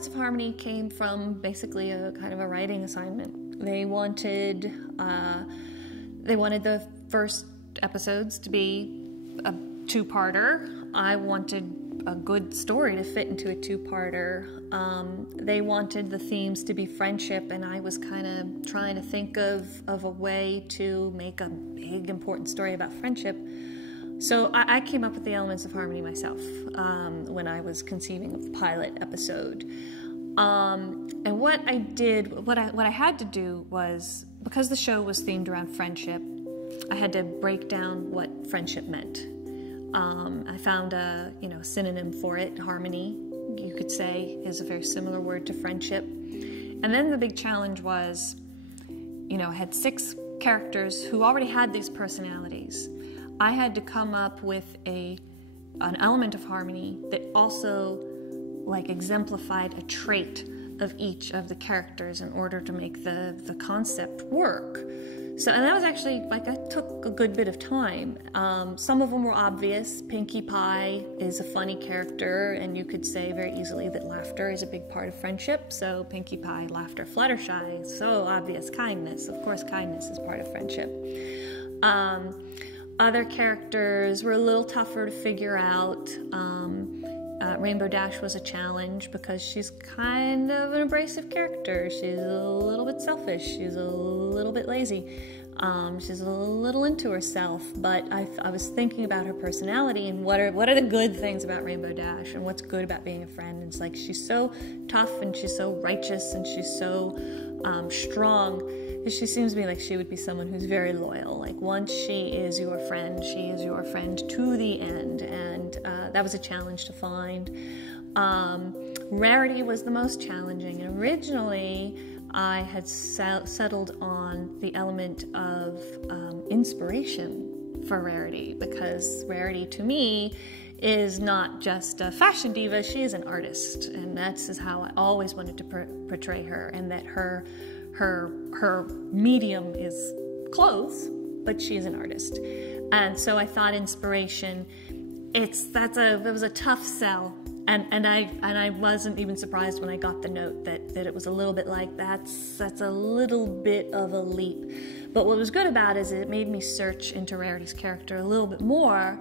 Elements of Harmony came from basically a kind of a writing assignment. They wanted the first episodes to be a two-parter. I wanted a good story to fit into a two-parter. They wanted the themes to be friendship, and I was kind of trying to think of a way to make a big, important story about friendship. So I came up with the Elements of Harmony myself when I was conceiving of the pilot episode. And what I did, what I had to do was, because the show was themed around friendship, I had to break down what friendship meant. I found a synonym for it. Harmony, you could say, is a very similar word to friendship. And then the big challenge was, I had 6 characters who already had these personalities. I had to come up with an element of harmony that also exemplified a trait of each of the characters in order to make the concept work. So, and that was actually, that took a good bit of time. Some of them were obvious. Pinkie Pie is a funny character, and you could say very easily that laughter is a big part of friendship. So Pinkie Pie, laughter, Fluttershy, so obvious. Kindness, of course, kindness is part of friendship. Other characters were a little tougher to figure out. Rainbow Dash was a challenge because she's kind of an abrasive character. She's a little bit selfish. She's a little bit lazy. She's a little into herself. But I was thinking about her personality and what are the good things about Rainbow Dash and what's good about being a friend. And it's she's so tough and she's so righteous and she's so strong. She seems to me like she would be someone who's very loyal. Once she is your friend, she is your friend to the end. And that was a challenge to find. Rarity was the most challenging. And originally, I had settled on the element of inspiration for Rarity, because Rarity, to me, is not just a fashion diva. She is an artist. And that's how I always wanted to portray her, and that her medium is clothes, but she is an artist. And so I thought inspiration, it was a tough sell. And I wasn't even surprised when I got the note that it was a little bit that's a little bit of a leap. But what was good about it is it made me search into Rarity's character a little bit more,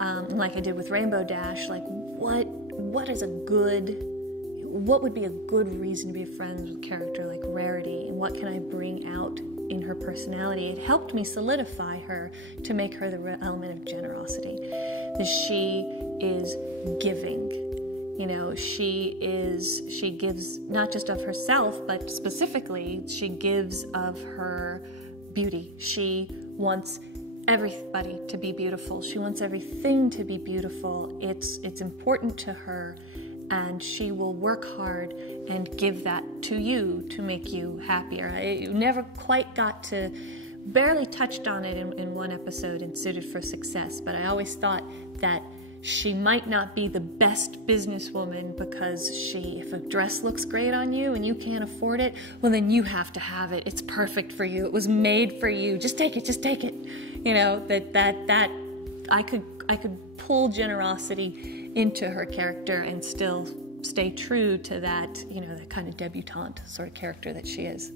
like I did with Rainbow Dash. What would be a good reason to be a friend with a character like Rarity, and what can I bring out in her personality? It helped me solidify her to make her the element of generosity. That she is giving. She gives not just of herself, but specifically she gives of her beauty. She wants everybody to be beautiful. She wants everything to be beautiful. It's important to her. And she will work hard and give that to you to make you happier. I never quite barely touched on it in one episode in Suited for Success, but I always thought that she might not be the best businesswoman because if a dress looks great on you and you can't afford it, well then you have to have it. It's perfect for you. It was made for you. Just take it. That I could pull generosity into her character and still stay true to that, that kind of debutante sort of character that she is.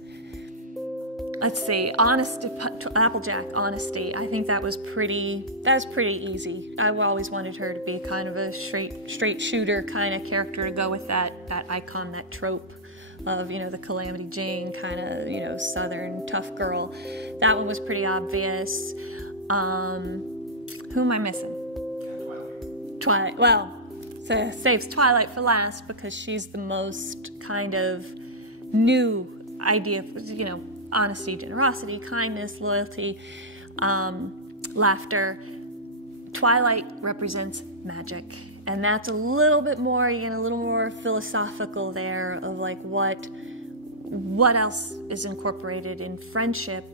Let's see, honesty, Applejack, honesty. I think that was pretty easy. I always wanted her to be kind of a straight shooter kind of character to go with that icon, that trope of, the Calamity Jane kind of, Southern tough girl. That one was pretty obvious. Who am I missing? Twilight. Well, saves Twilight for last because she's the most kind of new idea of, honesty, generosity, kindness, loyalty, laughter. Twilight represents magic, and that's a little bit more, a little more philosophical there of what else is incorporated in friendship.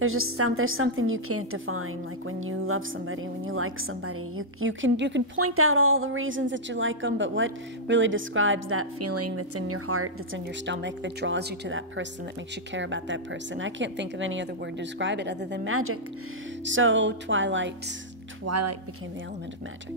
There's something you can't define, like when you love somebody, when you like somebody. You can point out all the reasons that you like them, but what really describes that feeling that's in your heart, that's in your stomach, that draws you to that person, that makes you care about that person? I can't think of any other word to describe it other than magic. So Twilight became the element of magic.